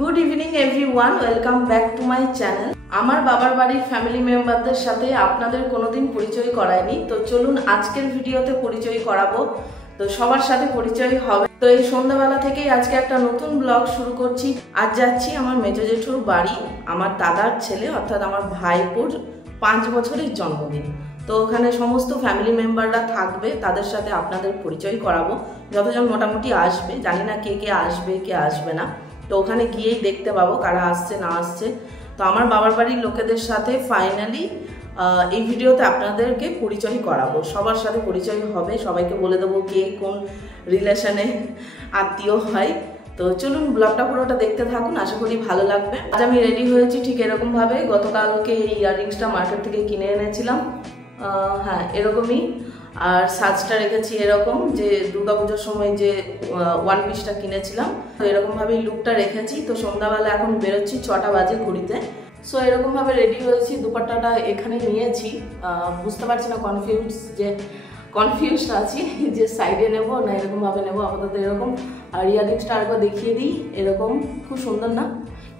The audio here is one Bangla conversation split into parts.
Good evening everyone, welcome back to my channel. আমার বাবার বাড়ির ফ্যামিলি মেম্বারদের সাথে আপনাদের কোনোদিন পরিচয় করায়নি, তো চলুন আজকের ভিডিওতে পরিচয় করাবো। তো সবার সাথে পরিচয় হবে। তো এই সন্ধ্যাবেলা থেকেই আজকে একটা নতুন ব্লগ শুরু করছি। আজ যাচ্ছি আমার মেজো জেঠুর বাড়ি, আমার দাদার ছেলে অর্থাৎ আমার ভাইপোর 5 বছরের জন্মদিন। তো ওখানে সমস্ত ফ্যামিলি মেম্বাররা থাকবে, তাদের সাথে আপনাদের পরিচয় করাবো। যতজন মোটামুটি আসবে, জানি না কে কে আসবে কে আসবে না, তো ওখানে গিয়েই দেখতে পাবো কারা আসছে না আসছে। তো আমার বাবার বাড়ির লোকেদের সাথে ফাইনালি এই ভিডিওতে আপনাদেরকে পরিচয় করাবো, সবার সাথে পরিচয় হবে, সবাইকে বলে দেবো কে কোন রিলেশনে আত্মীয় হয়। তো চলুন ব্লগটা পুরোটা দেখতে থাকুন, আশা করি ভালো লাগবে। আজ আমি রেডি হয়েছি ঠিক এরকমভাবে। গতকালকে এই ইয়াররিংসটা মার্কেট থেকে কিনে এনেছিলাম, হ্যাঁ এরকমই। আর সাজটা রেখেছি এরকম, যে দুর্গাপুজোর সময় যে ওয়ান পিসটা কিনেছিলাম, তো এরকমভাবেই লুকটা রেখেছি। তো সন্ধ্যাবেলা এখন বেরোচ্ছি, 6টা বাজে ঘড়িতে। সো এরকমভাবে রেডি হয়েছি, দুপাট্টাটা এখানে নিয়েছি। বুঝতে পারছি না, কনফিউজড আছি যে সাইডে নেবো না এরকমভাবে নেবো। আপাতত এরকম। আর ইয়াররিংসটা আরেকবার দেখিয়ে দিই, এরকম খুব সুন্দর না?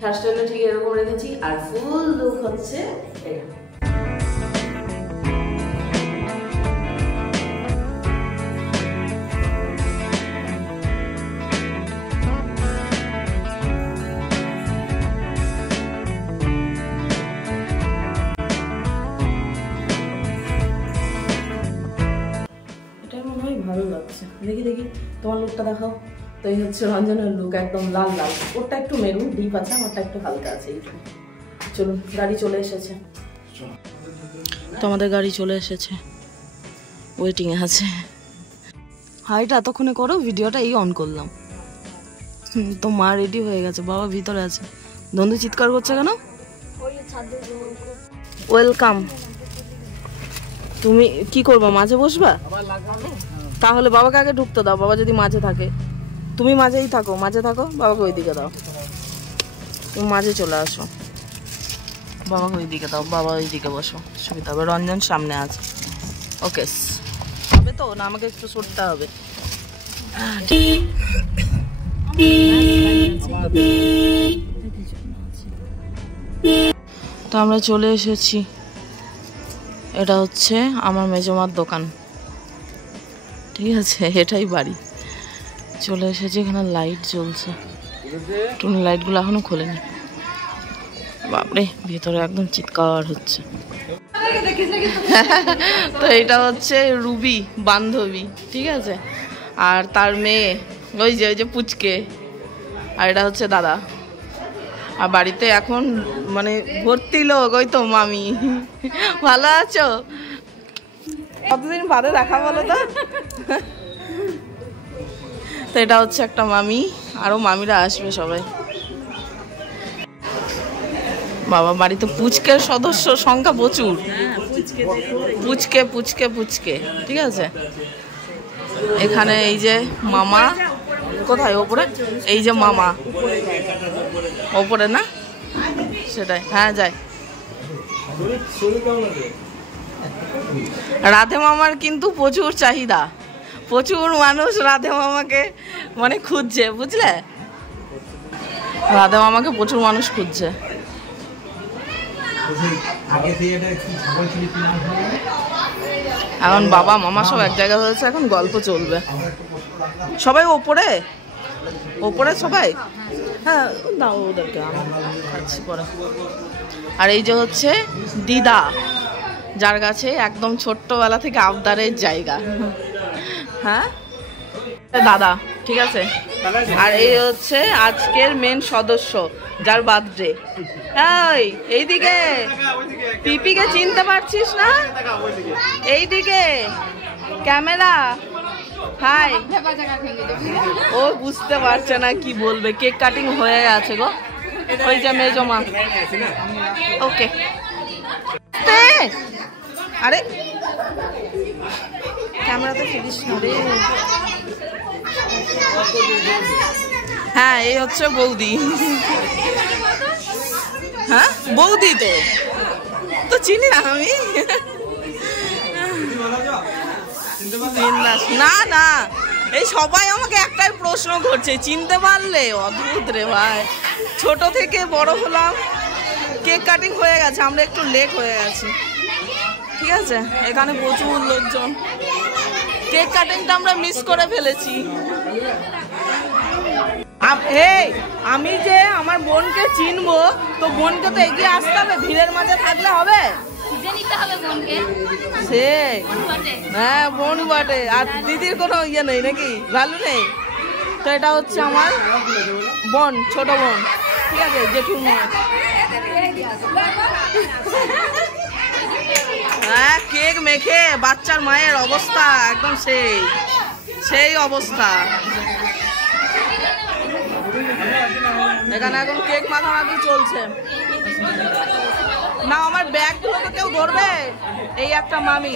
হেয়ারস্টাইলটা ঠিক এরকম রেখেছি। আর ফুল লুক হচ্ছে এটা। ভালো লাগছে, দেখি দেখি তোমার লুকটা দেখাও। তো এই হচ্ছে রঞ্জনের লুক, একদম লাল লাল। ওরটা একটু মেরুন ডিপ আছে, আমারটা একটু হালকা আছে। এইটুকু। চলুন, গাড়ি চলে এসেছে। তো আমাদের গাড়ি চলে এসেছে, ওয়েটিং এ আছে। হাইটা এতক্ষণে করো, ভিডিওটা এই অন করলাম। তো মা রেডি হয়ে গেছে, বাবা ভিতরে আছে। ধন্দু চিৎকার করছে কেন? ওয়েলকাম। তুমি কি করবা, মাঝে বসবা? তাহলে বাবাকে আগে ঢুকতে দাও, বাবা যদি মাঝে থাকে। তুমি মাঝেই থাকো, মাঝে থাকো, বাবাকে ওই দিকে দাও। তুমি মাঝে চলে আসো, বাবাকে ওই দিকে দাও, বাবা ওই দিকে বসো, সুবিধা হবে। রঞ্জন সামনে আছে। ওকে, হবে তো না? আমাকে একটু সরতে হবে। তো আমরা চলে এসেছি। এটা হচ্ছে আমার মেজমার দোকান, ঠিক আছে? এটাই বাড়ি। চলে এসেছি, এখানে লাইট জ্বলছে, টুনি লাইটগুলো এখনো খোলেনি। বাপরে, ভিতরে একদম চিৎকার হচ্ছে। তো এটা হচ্ছে রুবি, বান্ধবী, ঠিক আছে? আর তার মেয়ে ওই যে পুচকে। আর এটা হচ্ছে দাদা। আর বাড়িতে এখন মানে ভর্তি লোক। ওই তো মামি, ভালো আছো? কতদিন বাদে দেখা বলো তো। তো এটা হচ্ছে একটা মামি, আরো মামিরা আসবে সবাই। বাবা, বাড়িতে পুচকের সদস্য সংখ্যা প্রচুর। পুচকে পুচকে পুচকে, ঠিক আছে? এখানে এই যে মামা, কোথায়? ওপরে। এই যে মামা ওপরে না? সেটাই, হ্যাঁ যায়। রাধে মামার কিন্তু প্রচুর চাহিদা, প্রচুর মানুষ রাধে মামাকে মানে খুঁজছে, বুঝলে? রাধে মামাকে প্রচুর মানুষ খুঁজছে। এখন বাবা মামা সব এক জায়গায় হয়েছে, এখন গল্প চলবে। সবাই ওপরে ওপরে সবাই, হ্যাঁ দাও ওদেরকে, খাচ্ছি পরে। আর এই যে হচ্ছে দিদা, যার কাছে একদম ছোট্টবেলা থেকে আবদারের জায়গা। হ্যাঁ দাদা, ঠিক আছে? আর এই হচ্ছে আজকের মেন সদস্য, যার বার্থডে। এইদিকে পিপিকে চিনতে পারছিস না? এইদিকে ক্যামেরা। হাই। ও বুঝতে পারছে না কি বলবে, কেক কাটিং হয়ে আছে গো। ওই যে মেজমা। ওকে। আরে ক্যামেরাতে ফিরিস না রে। হ্যাঁ, এই হচ্ছে বৌদি। হ্যাঁ বৌদি, তো চিনি না আমি। না না এই সবাই আমাকে একটাই প্রশ্ন করছে, চিনতে পারলে? অদ্ভুত রে ভাই, ছোট থেকে বড় হলাম, কেক কাটিং হয়ে গেছে, আমরা একটু লেট হয়ে গেছি। ঠিক আছে, এখানে প্রচুর লোকজন, কেক কাটিংটা আমরা মিস করে ফেলেছি। আমি যে আমার বোনকে চিনবো, তো বোনকে তো এগিয়ে আসতে হবে, ভিড়ের মাঝে থাকলে হবে? হ্যাঁ, বোন বটে। আর দিদির কোনো ইয়ে নেই নাকি, ভ্যালু নেই? তো এটা হচ্ছে আমার বোন, ছোট বোন। ঠিক আছে, জেঠুর মেয়ে। হ্যাঁ, কেক মেখে বাচ্চার মায়ের অবস্থা একদম সেই অবস্থা। এখানে এখন কেক মাখামাখি চলছে। না, আমার ব্যাগগুলো তো কেউ ধরবে, এই একটা মামি।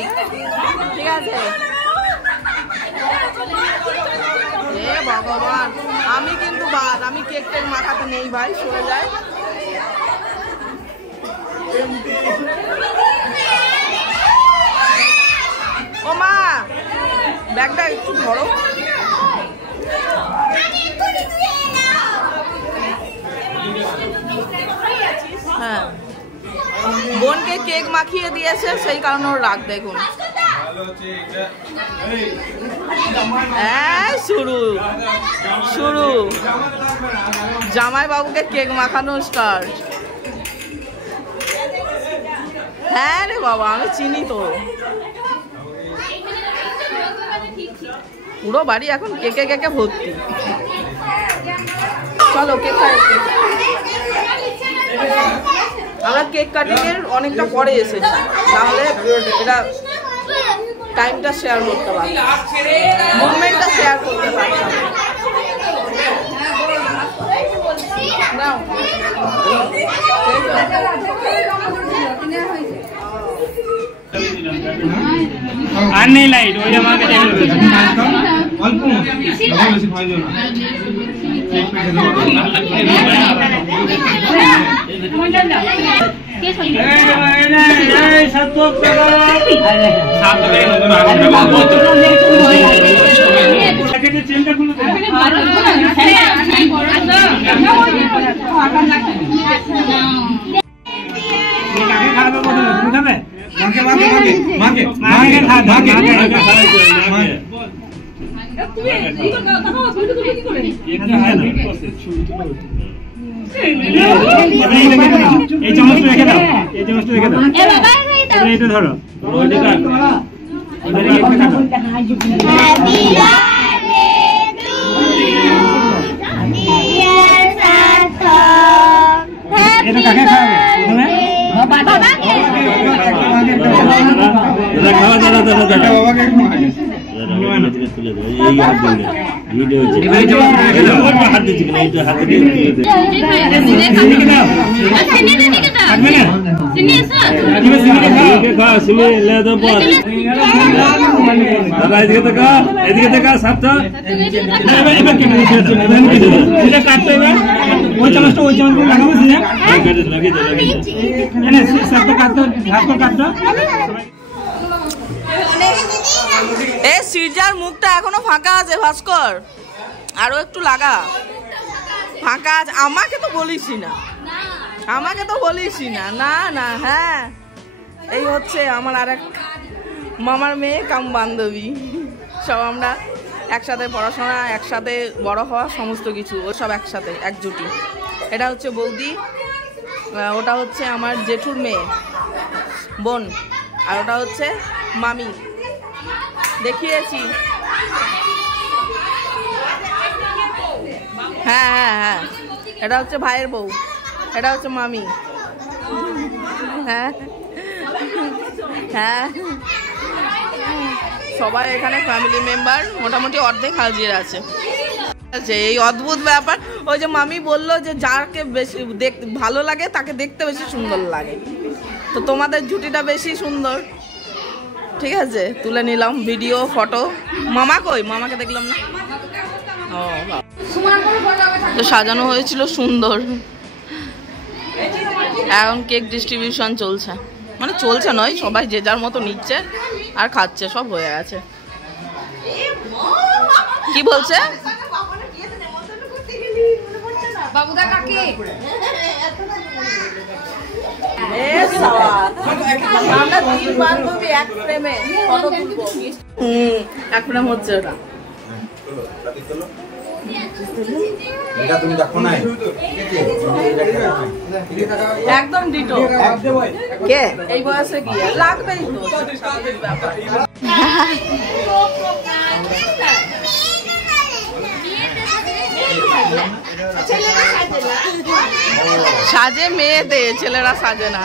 ঠিক আছে, এ ভগবান, আমি কিন্তু বাদ, আমি কেক টেক মাখাতে নেই ভাই, সরে যায়। ও মা, ব্যাগটা একটু ধরো। হ্যাঁ, বোনকে কেক মাখিয়ে দিয়েছে, সেই কারণে ওর রাগ দেখুন। শুরু শুরু জামাই বাবুকে কেক মাখানো স্টার্ট। হ্যাঁ রে বাবা, আমি চিনি তো। পুরো বাড়ি এখন কেকে কেকে ভর্তি। চলো কেক খাই। আমরা কেক কাটিং এর অনেকটা পরে এসেছি, তাহলে এটা টাইমটা শেয়ার করতে পারতাম, মুভমেন্টটা শেয়ার করতে পারতাম। আর নেই লাইট, ওই আমাকে অল্প চেনটা খুলে খাবে। এই চামচটা রেখে দাও, এই চামচটা রেখে দাও, এইটা ধরো, এটা কাকে খাওয়াবে? খাওয়া দাদা দাদা দাদা বাবাকে তুলে দেবো, এই হাত দিলে ভিডিও হচ্ছে, হাত দিচ্ছি কিনা, এইটা হাতে দিয়ে এদিকে দেখা, এদিকে দেখা সাতটা। কাটতে হবে ওই চামচটা, ওই চামচ লাগাবো, সিরজার মুখটা এখনো ফাঁকা আছে ভাস্কর, আরো একটু লাগা, ফাঁকা আছে। আমাকে তো বলিস না, আমাকে তো বলিস না, না না। হ্যাঁ, এই হচ্ছে আমার আর এক মামার মেয়ে কাম বান্ধবী, সব আমরা একসাথে পড়াশোনা, একসাথে বড় হওয়া, সমস্ত কিছু ও সব একসাথে একজুটি। এটা হচ্ছে বৌদি, ওটা হচ্ছে আমার জেঠুর মেয়ে বোন, আর ওটা হচ্ছে মামি। দেখিয়েছি। হ্যাঁ হ্যাঁ হ্যাঁ, এটা হচ্ছে ভাইয়ের বউ, এটা হচ্ছে মামি। হ্যাঁ হ্যাঁ, সবাই এখানে ফ্যামিলি মেম্বার মোটামুটি অর্ধেক হাজির আছে। এই অদ্ভুত ব্যাপার, ওই যে মামি বললো যে যাকে বেশি ভালো লাগে তাকে দেখতে বেশি সুন্দর লাগে, তো তোমাদের জুটিটা বেশি সুন্দর। ঠিক আছে, তুলে নিলাম ভিডিও ফটো। মামা কই? মামাকে দেখলাম না। ও, তো সাজানো হয়েছিল সুন্দর। এখন কেক ডিস্ট্রিবিউশন চলছে, মানে চলছে নয়, সবাই যে যার মতো নিচ্ছে আর খাচ্ছে, সব হয়ে গেছে। কি বলছে? বাবুদা কাকি আমরা তিন বান্ধবী এক ফ্রেমে ফটো তুলবো। এক ফ্রেম হচ্ছে ওটা। একদম ডিটো। কে এই বয়সে কি লাগবেই তো। সাজে মেয়েদের, ছেলেরা সাজে না।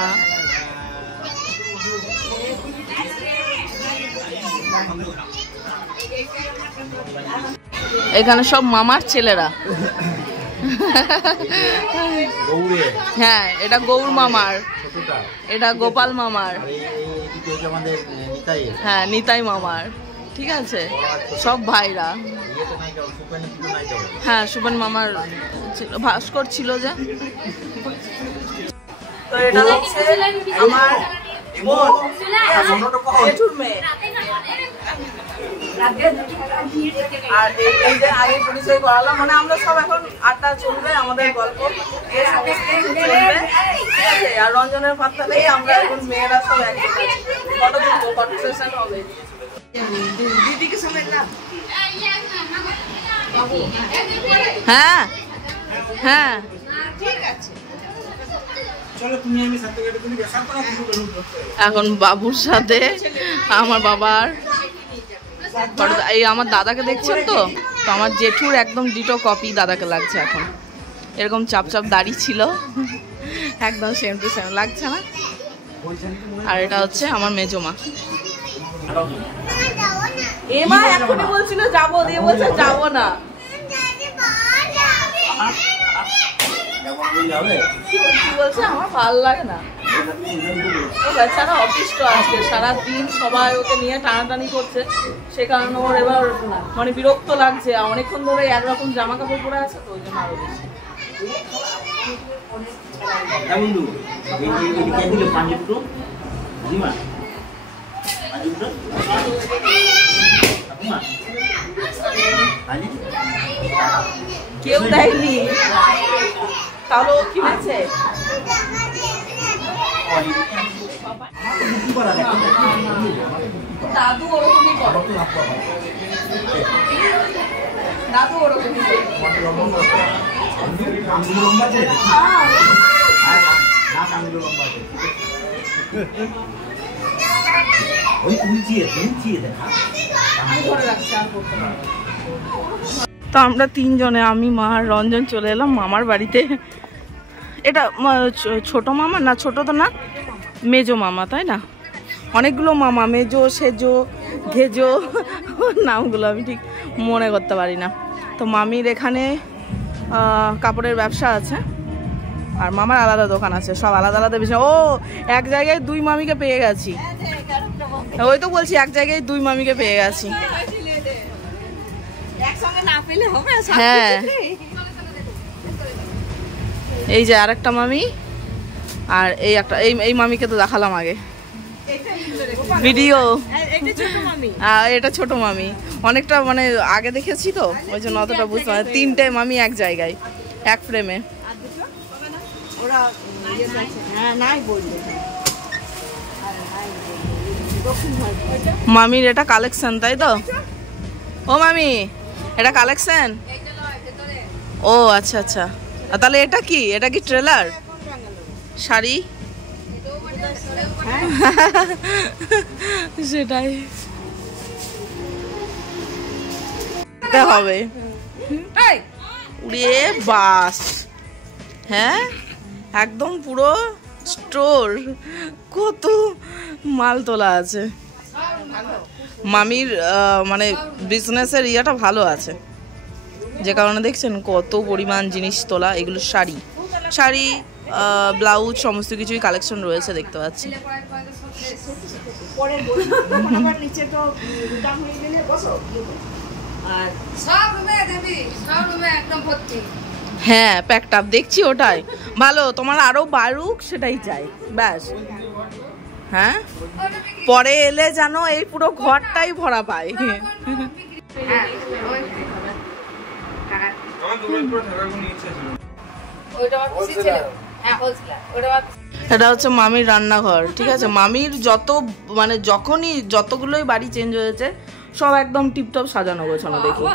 এখানে সব মামার ছেলেরা। হ্যাঁ, এটা গৌর মামার, এটা গোপাল মামার, হ্যাঁ নিতাই মামার। ঠিক আছে, সব ভাইরা। হ্যাঁ, সুপন মামার ভাস্কর ছিল যা। তো এটা হচ্ছে আমার বোন, জেঠুর মেয়ে। আর এই যে আগে পরিচয় করালাম, মানে আমরা সব এখন আড্ডা চলবে, আমাদের গল্প চলবে। আর রঞ্জনের পাত্তালেই আমরা এখন মেয়েরা সব একসাথে ফটো তুলবো, ফটো সেশন হবে। দিদিকে সময় না। হ্যাঁ হ্যাঁ ঠিক আছে। এখন বাবুর সাথে আমার বাবার, এই আমার দাদাকে দেখছেন তো, আমার জেঠুর একদম ডিটো কপি দাদাকে লাগছে এখন। এরকম চাপ চাপ দাড়ি ছিল, একদম সেম টু সেম লাগছে না? আর এটা হচ্ছে আমার মেজমা। এমা এখনই বলছিল যাবো, দিয়ে বলছে যাবো না। কি বলছে? আমার ভালো লাগে না। বেচারা অতিষ্ঠ আজকে সারাদিন, সবাই ওকে নিয়ে টানাটানি করছে, সে কারণে ওর এবার মানে বিরক্ত লাগছে। অনেকক্ষণ ধরে একরকম জামা কাপড় পরে আছে, তো ওই জন্য আরো বেশি। কেউ দেয়নি, তাহলে ও কিনেছে। দাদু ওরকমই করে, দাদু ওরকমই করে। তো আমরা তিনজনে, আমি মা আর রঞ্জন চলে এলাম মামার বাড়িতে। এটা ছোট মামা না, ছোট তো না, মেজো মামা, তাই না? অনেকগুলো মামা, মেজো, সেজো, ঘেজো, নামগুলো আমি ঠিক মনে করতে পারি না। তো মামির এখানে কাপড়ের ব্যবসা আছে, আর মামার আলাদা দোকান আছে, সব আলাদা আলাদা বিষয়। ও এক জায়গায় দুই মামিকে পেয়ে গেছি, ওই তো বলছি এক জায়গায় দুই মামিকে পেয়ে গেছি। হ্যাঁ, এই যে আরেকটা মামি, আর এই একটা, এই মামিকে তো দেখালাম আগে ভিডিও। এটা ছোট মামি, অনেকটা মানে আগে দেখেছি তো, ওই জন্য অতটা বুঝতে পারি। তিনটে মামি এক জায়গায়, এক ফ্রেমে। মামির এটা কালেকশন, তাই তো? ও মামি, এটা কালেকশন? ও আচ্ছা আচ্ছা। তাহলে এটা কি, এটা কি ট্রেলার শাড়ি? সেটাই হবে। উড়ে বাস, হ্যাঁ একদম পুরো স্টোর, কত মাল তোলা আছে। মামির মানে বিজনেসের ইয়েটা ভালো আছে, যে কারণে দেখছেন কত পরিমাণ জিনিস তোলা। এগুলো শাড়ি, শাড়ি, ব্লাউজ, সমস্ত কিছুই কালেকশন রয়েছে, দেখতে পাচ্ছি। হ্যাঁ প্যাকড আপ দেখছি, ওটাই ভালো। তোমার আরো বাড়ুক সেটাই চাই, ব্যাস। হ্যাঁ, পরে এলে জানো এই পুরো ঘরটাই ভরা পায়। এটা হচ্ছে মামির রান্নাঘর, ঠিক আছে। মামির যত মানে যতগুলোই বাড়ি চেঞ্জ হয়েছে সব একদম টিপটপ সাজানো গোছানো দেখি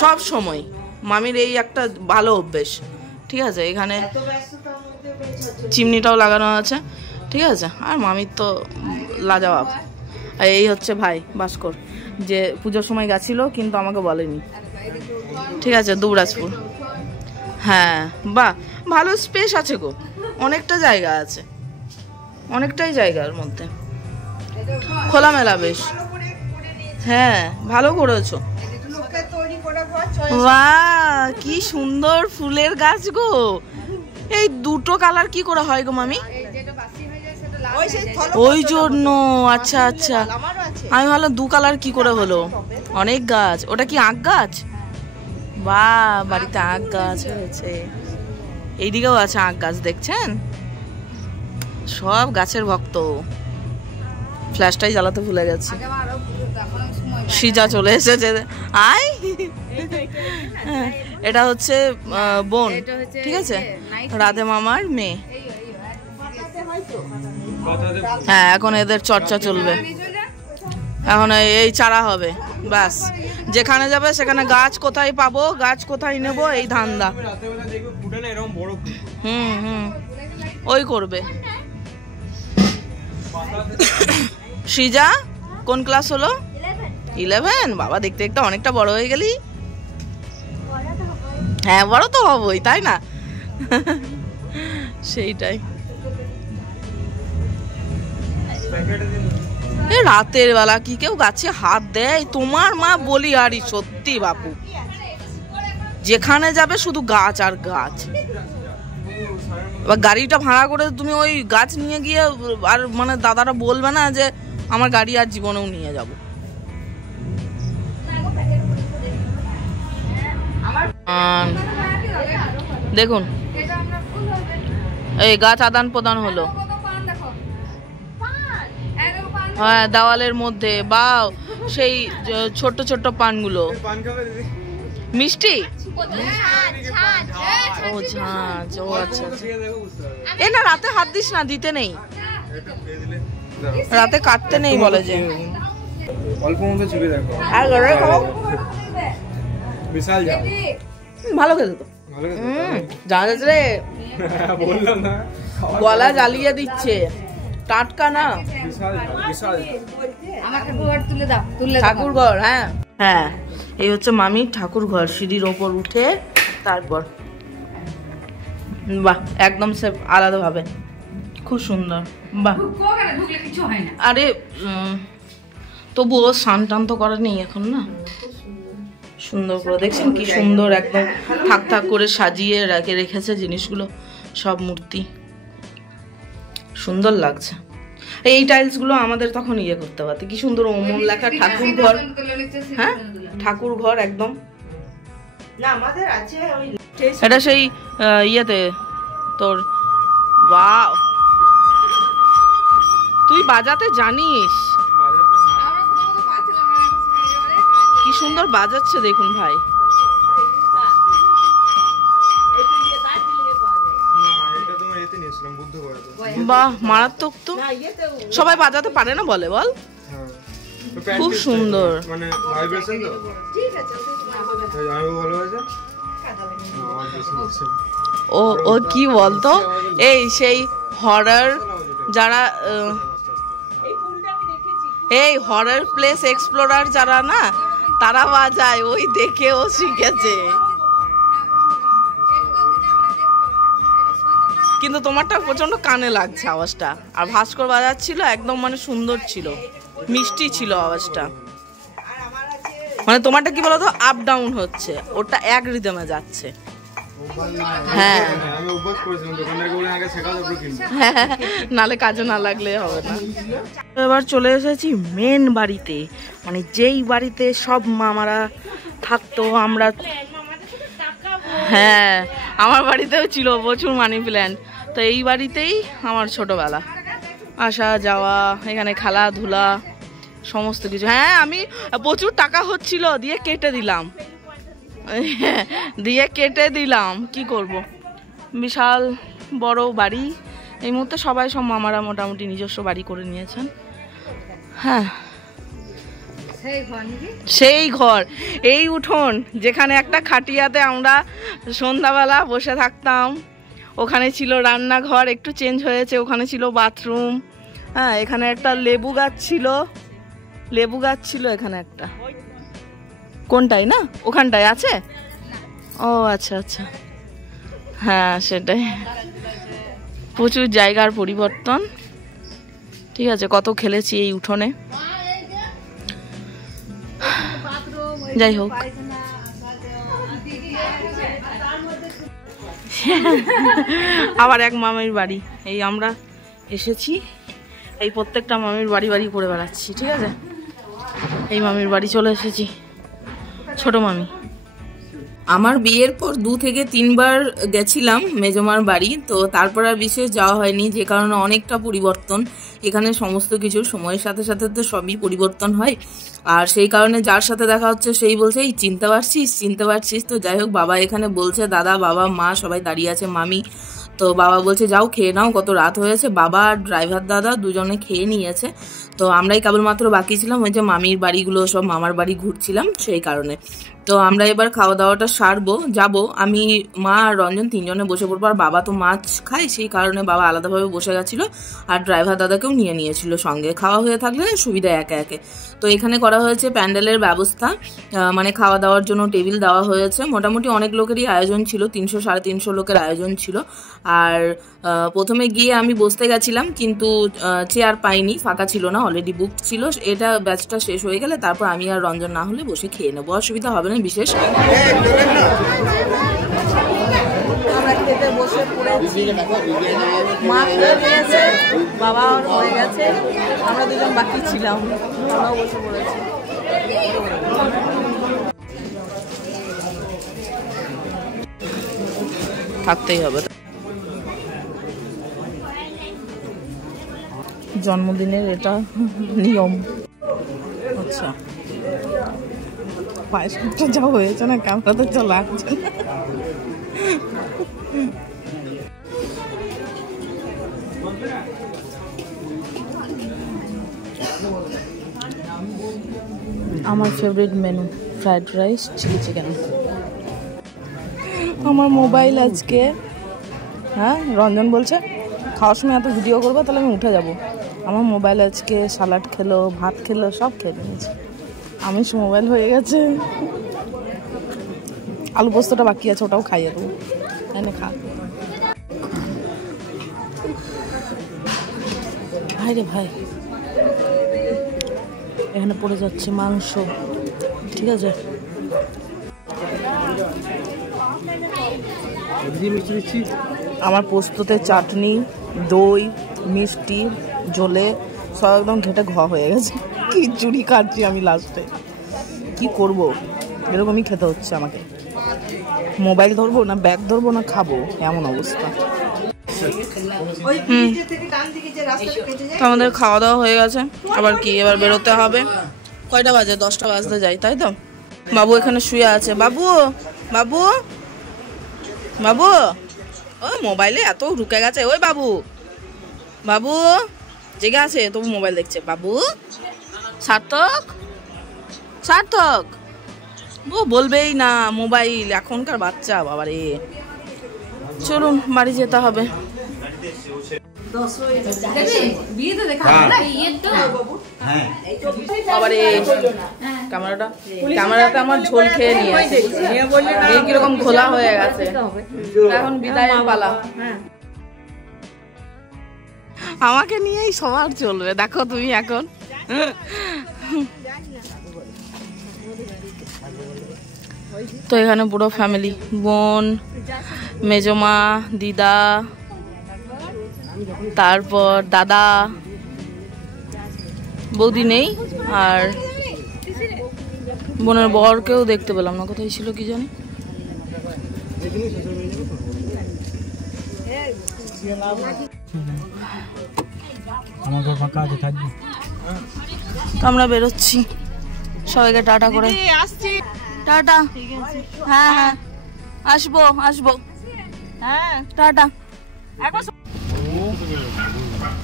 সব সময়। মামির এই একটা ভালো অভ্যেস, ঠিক আছে। এখানে চিমনিটাও লাগানো আছে, ঠিক আছে। আর মামির তো লাজবাব। আর এই হচ্ছে ভাই ভাস্কর, যে পুজোর সময় গেছিল কিন্তু আমাকে বলেনি, ঠিক আছে। দুবরাজপুর, হ্যাঁ। বাহ, ভালো স্পেস আছে গো, অনেকটা জায়গা আছে, অনেকটাই জায়গার মধ্যে খোলামেলা বেশ। হ্যাঁ, ভালো করেছো। বাহ, কি সুন্দর ফুলের গাছ গো। এই দুটো কালার কি করে হয় গো মামি? ওই জন্য, আচ্ছা আচ্ছা। আমি ভাবলাম দু কালার কি করে হলো। অনেক গাছ। ওটা কি আখ গাছ? বাহ, বাড়িতে আখ গাছ হয়েছে। এইদিকেও আছে আখ গাছ, দেখছেন? সব গাছের ভক্ত। ফ্ল্যাশটাই জ্বালাতে ভুলে গেছে। সিজা চলে এসেছে। আয়, এটা হচ্ছে বোন, ঠিক আছে, রাধে মামার মেয়ে। হ্যাঁ, এখন এদের চর্চা চলবে। এখন এই চারা হবে, ব্যাস। যেখানে যাবে সেখানে গাছ কোথায় পাবো, গাছ কোথায় নেবো, এই ধান্দা। ওই করবে। সৃজা কোন ক্লাস হলো? 11। বাবা, দেখতে দেখতে অনেকটা বড় হয়ে গেলি। হ্যাঁ, বড় তো হবই, তাই না? সেইটাই। রাতের বেলা কি কেউ গাছে হাত দেয়? তোমার মা বলি আরই সত্যি বাপু, যেখানে যাবে শুধু গাছ আর গাছ। এবার গাড়িটা ভাড়া করে তুমি ওই গাছ নিয়ে গিয়ে আর মানে দাদারা বলবে না যে আমার গাড়ি আর জীবনেও নিয়ে যাব। দেখুন, এই গাছ আদান প্রদান হলো। হ্যাঁ, দেওয়ালের মধ্যে। বা সেই ছোট্ট ছোট্ট পানগুলো মিষ্টি। ও ঝাঁঝ, ও আচ্ছা। এ না, রাতে হাত দিস না, দিতে নেই, রাতে কাটতে নেই বলে যে। অল্প মতো চিপে দেখো। বিশাল ঝাল, ভালো খেতে তো। ঝাঁঝ রে, বললাম না, গলা জ্বালিয়ে দিচ্ছে। টাটকা না, ঠাকুর ঘর। হ্যাঁ হ্যাঁ, এই হচ্ছে মামির ঠাকুর ঘর। সিঁড়ির ওপর উঠে তারপর, বাহ, একদম সে আলাদা ভাবে, খুব সুন্দর। বাহ, আরে তবুও স্নান টান তো করা নেই এখন না। সুন্দর করে দেখছেন কি সুন্দর একদম থাক থাক করে সাজিয়ে রেখেছে জিনিসগুলো, সব মূর্তি সুন্দর লাগছে। এই টাইলস গুলো আমাদের তখন ইয়ে করতে পারতে, কি সুন্দর ওমল লেখা ঠাকুর ঘর। হ্যাঁ, ঠাকুর ঘর একদম। এটা সেই ইয়েতে তোর, বাহ, তুই বাজাতে জানিস? কি সুন্দর বাজাচ্ছে দেখুন ভাই। বাহ, মারাত্মক তো। সবাই বাজাতে পারে না বলে, বল। খুব সুন্দর। ও ও কি বলতো, এই সেই হরর যারা, এই হরর প্লেস এক্সপ্লোরার যারা না, তারা বাজায়, ওই দেখে ও শিখেছে। কিন্তু তোমারটা প্রচন্ড কানে লাগছে আওয়াজটা। আর ভাস্কর বাজাচ্ছিল একদম, মানে সুন্দর ছিল, মিষ্টি ছিল আওয়াজটা। মানে তোমারটা কি বলতো, আপ ডাউন হচ্ছে, ওটা এক রিদমে যাচ্ছে। হ্যাঁ, নালে কাজে না লাগলে হবে না। এবার চলে এসেছি মেন বাড়িতে, মানে যেই বাড়িতে সব মামারা থাকতো। আমরা, হ্যাঁ, আমার বাড়িতেও ছিল প্রচুর মানি প্ল্যান্ট। তো এই বাড়িতেই আমার ছোটবেলা, আসা যাওয়া, এখানে খেলাধুলা সমস্ত কিছু। হ্যাঁ আমি প্রচুর টাকা হচ্ছিল দিয়ে কেটে দিলাম কি করব। বিশাল বড় বাড়ি এই মুহূর্তে সবাই, সব মামারা মোটামুটি নিজস্ব বাড়ি করে নিয়েছেন। হ্যাঁ সেই ঘর, এই উঠোন যেখানে একটা খাটিয়াতে আমরা সন্ধ্যাবেলা বসে থাকতাম, ওখানে ছিল রান্নাঘর, একটু চেঞ্জ হয়েছে, ওখানে ছিল বাথরুম। হ্যাঁ এখানে একটা লেবু গাছ ছিল এখানে একটা, কোনটাই না ওখানটায় আছে? ও আচ্ছা আচ্ছা, হ্যাঁ সেটাই। প্রচুর জায়গার পরিবর্তন। ঠিক আছে, কত খেলেছি এই উঠোনে। যাই হোক, আবার এক মামির বাড়ি, এই আমরা এসেছি, এই প্রত্যেকটা মামির বাড়ি করে বেড়াচ্ছি। ঠিক আছে, এই মামির বাড়ি চলে এসেছি, ছোট মামি। আমার বিয়ের পর 2 থেকে 3 বার গেছিলাম মেজমার বাড়ি, তো তারপর আর বিশেষ যাওয়া হয়নি, যে কারণে অনেকটা পরিবর্তন। এখানে সমস্ত কিছু সময়ের সাথে সাথে তো সবই পরিবর্তন হয়, আর সেই কারণে যার সাথে দেখা হচ্ছে সেই বলছে এই চিনতে পারছিস। তো যাই হোক, বাবা এখানে বলছে, দাদা বাবা মা সবাই দাঁড়িয়ে আছে, মামি। তো বাবা বলছে যাও খেয়ে নাও, কত রাত হয়েছে। বাবা আর ড্রাইভার দাদা দুজনে খেয়ে নিয়েছে, তো আমরাই কেবলমাত্র বাকি ছিলাম। ওই যে মামির বাড়িগুলো সব মামার বাড়ি ঘুরছিলাম, সেই কারণে। তো আমরা এবার খাওয়া দাওয়াটা সারবো, যাবো। আমি, মা আর রঞ্জন 3 জনে বসে পড়বো। আর বাবা তো মাছ খায়, সেই কারণে বাবা আলাদাভাবে বসে গেছিলো, আর ড্রাইভার দাদাকেও নিয়েছিল সঙ্গে। খাওয়া হয়ে থাকলে সুবিধা একে। তো এখানে করা হয়েছে প্যান্ডেলের ব্যবস্থা, মানে খাওয়া দাওয়ার জন্য টেবিল দেওয়া হয়েছে। মোটামুটি অনেক লোকেরই আয়োজন ছিল, 300-350 লোকের আয়োজন ছিল। আর প্রথমে গিয়ে আমি বসতে গেছিলাম, কিন্তু চেয়ার পাইনি, ফাঁকা ছিল না, অলরেডি বুকড ছিল। এটা ব্যাচটা শেষ হয়ে গেলে তারপর আমি আর রঞ্জন না হলে বসে খেয়ে নেবো, অসুবিধা হবে না বিশেষ। আমরা খেতে বসে পড়েছি, মা খেয়ে নিয়েছে, বাবা হয়ে গেছে, আমরা দুজন বাকি ছিলাম, আমরাও বসে পড়েছি। থাকতেই হবে, জন্মদিনের এটা নিয়ম। আচ্ছা, পায়েসটা যা হয়েছে না, ক্যামেরাতে যা লাগছে না। আমার favourite menu fried rice, chilli chicken. আমার মোবাইল আজকে, হ্যাঁ রঞ্জন বলছে খাওয়ার সময় এত ভিডিও করবো, তাহলে আমি উঠে যাব। আমার মোবাইল আজকে সালাড খেলো, ভাত খেলো, সব খেয়ে নিয়েছে। আমি মোবাইল হয়ে গেছে। আলু পোস্তটা বাকি আছে, ওটাও খাইয়ে দেবো, এনে খা। ভাই রে ভাই, এখানে পড়ে যাচ্ছে মাংস। ঠিক আছে, আমার পোস্ততে চাটনি, দই, মিষ্টি, ঝোলে সব একদম ঘেটে হয়ে গেছে। কি চুরি কাটছি আমি লাস্টে, কি করব, এরকমই খেতে হচ্ছে আমাকে। মোবাইল ধরবো না, ব্যাগ ধরবো না, খাবো, এমন অবস্থা। আমাদের খাওয়া দাওয়া হয়ে গেছে, আবার কি এবার বেরোতে হবে। কয়টা বাজে? 10টা বাজতে যাই, তাই তো। বাবু এখানে শুয়ে আছে। বাবু বাবু বাবু, ও মোবাইলে এত ঢুকে গেছে। ওই বাবু, বাবু জেগে আছে, তবু মোবাইল দেখছে। বাবু সার্থক, সার্থক, ও বলবেই না মোবাইল, এখনকার বাচ্চা বাবারে। চলুন বাড়ি যেতে হবে। ক্যামেরাটা আমার ঝোল খেয়ে নিয়েছে, কিরকম খোলা হয়ে গেছে। এখন বিদায়ের পালা। আমাকে নিয়েই সবার চলবে, দেখো তুমি এখন। তো এখানে পুরো ফ্যামিলি, বোন, মেজমা, দিদা, তারপর দাদা, বৌদি নেই, আর বোনের বরকেও দেখতে পেলাম না, কোথায় ছিল কি জানি। তো আমরা বেরোচ্ছি, সবাইকে টাটা করে। টাটা। হ্যাঁ হ্যাঁ আসবো আসবো, হ্যাঁ টাটা।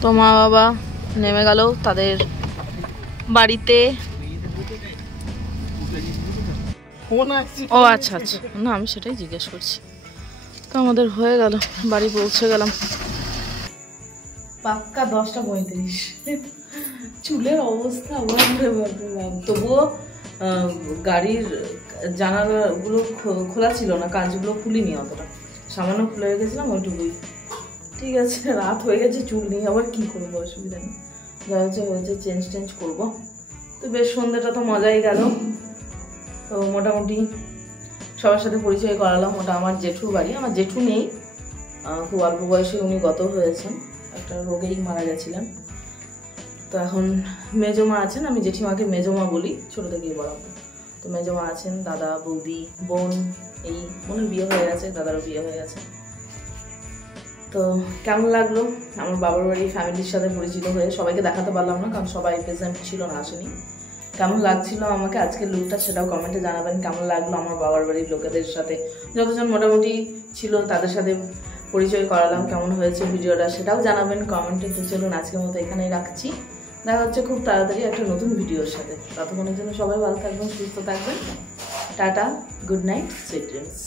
তো মা বাবা নেমে গেল তাদের বাড়িতে। ও আচ্ছা আচ্ছা, না আমি সেটাই জিজ্ঞেস করছি। তো আমাদের হয়ে গেল, বাড়ি পৌঁছে গেলাম পাক্কা 10:35। চুলের অবস্থা তবুও গাড়ির জানালাগুলো খোলা ছিল না, কাঁচগুলো খুলিনি, অতটা সামান্য খুলে রেখেছিলাম ওইটুকুই। ঠিক আছে, রাত হয়ে গেছে, চুল নিয়ে আবার কি করবো, অসুবিধা নেই, যা হচ্ছে চেঞ্জ করবো। তো বেশ সন্ধ্যাটা তো মজাই গেল। তো মোটামুটি সবার সাথে পরিচয় করালাম। ওটা আমার জেঠুর বাড়ি। আমার জেঠু নেই, খুব অল্প বয়সে উনি গত হয়েছেন, একটা রোগেই মারা গেছিলেন। তো এখন মেজমা আছেন, আমি জেঠিমাকে মেজমা বলি, ছোটো থেকেই বড়। তো মেজমা আছেন, দাদা বৌদি বোন, এই বোনের বিয়ে হয়ে গেছে, দাদারও বিয়ে হয়ে গেছে। তো কেমন লাগলো আমার বাবার বাড়ির ফ্যামিলির সাথে পরিচিত হয়ে? সবাইকে দেখাতে পারলাম না কারণ সবাই প্রেজেন্ট ছিল না, আসেনি। কেমন লাগছিল আমাকে আজকের লুকটা সেটাও কমেন্টে জানাবেন। কেমন লাগলো আমার বাবার বাড়ির লোকেদের সাথে, যতজন মোটামুটি ছিল তাদের সাথে পরিচয় করালাম, কেমন হয়েছে ভিডিওটা সেটাও জানাবেন কমেন্টে। তো চলুন আজকের মতো এখানেই রাখছি, দেখা হচ্ছে খুব তাড়াতাড়ি একটা নতুন ভিডিওর সাথে। ততক্ষণের জন্য সবাই ভালো থাকবেন, সুস্থ থাকবেন। Tata, good night, sweet dreams.